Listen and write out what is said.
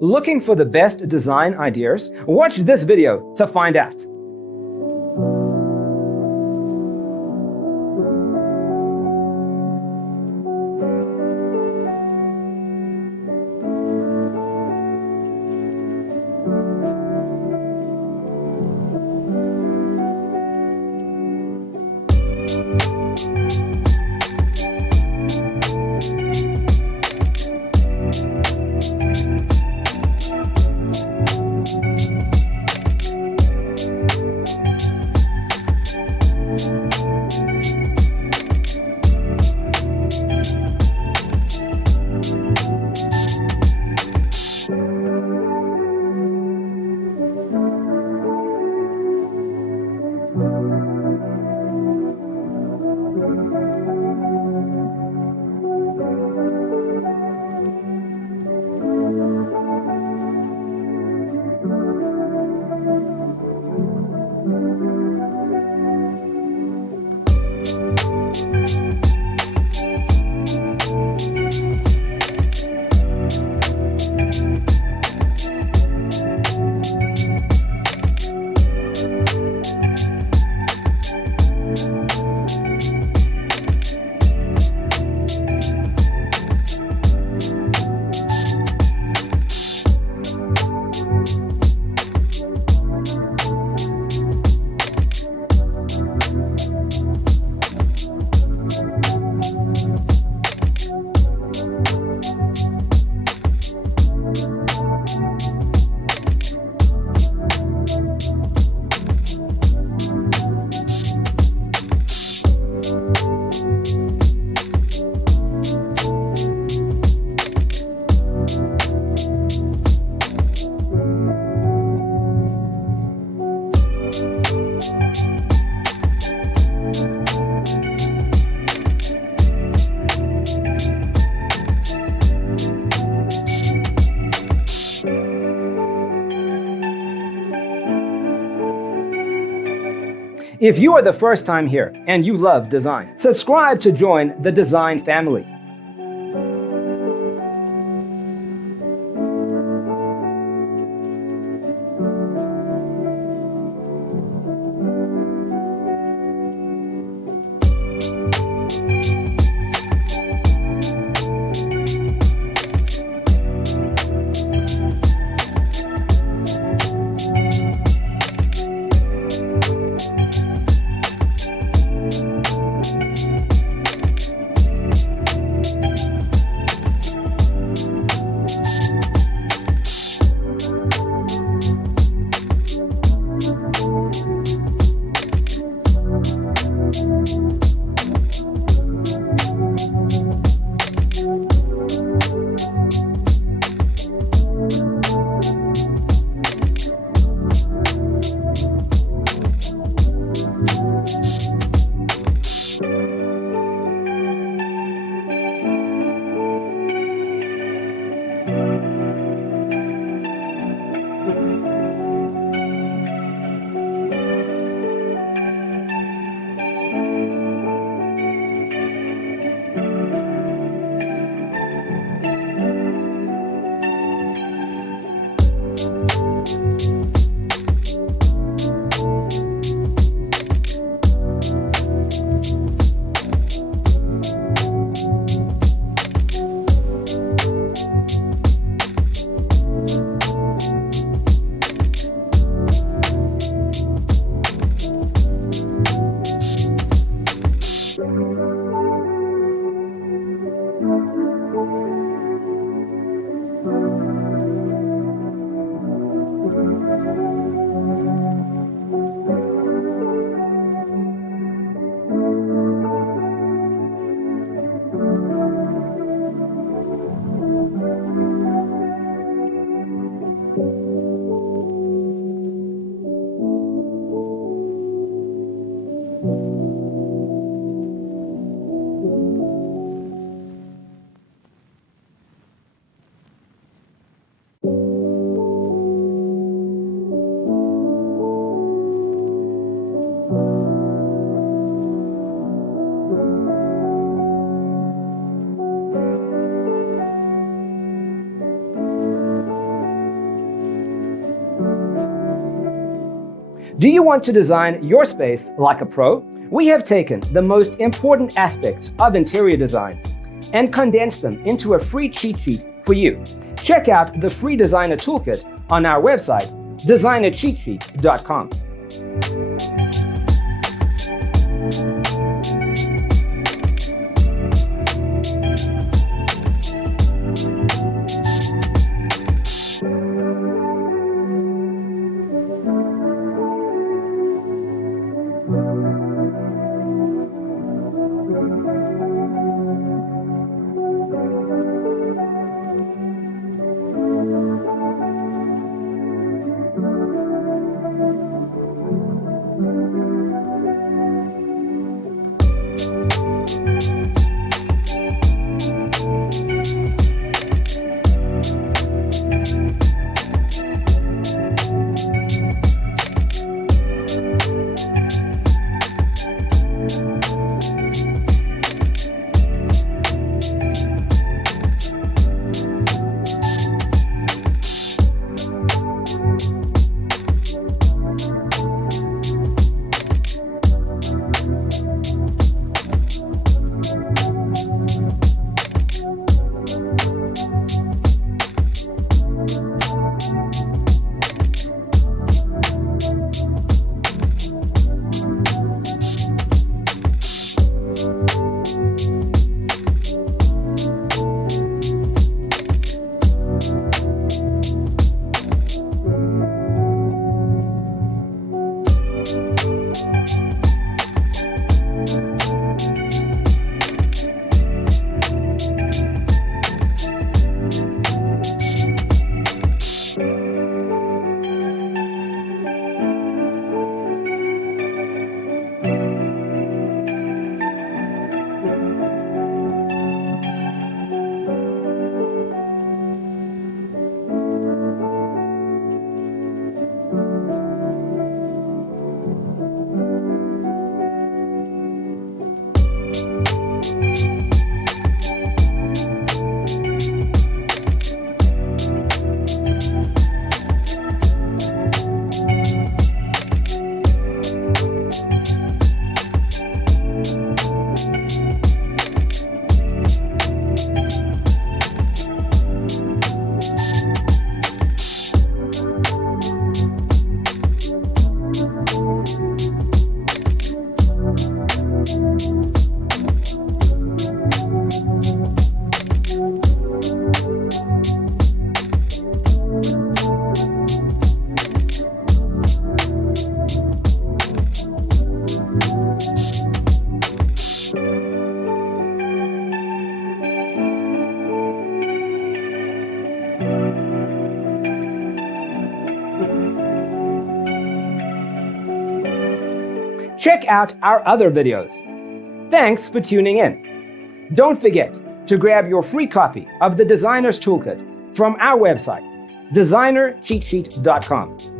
Looking for the best design ideas? Watch this video to find out. If you are the first time here and you love design, subscribe to join the design family. Do you want to design your space like a pro? We have taken the most important aspects of interior design and condensed them into a free cheat sheet for you. Check out the free designer toolkit on our website, designercheatsheet.com. Check out our other videos. Thanks for tuning in. Don't forget to grab your free copy of the Designer's Toolkit from our website, designercheatsheet.com.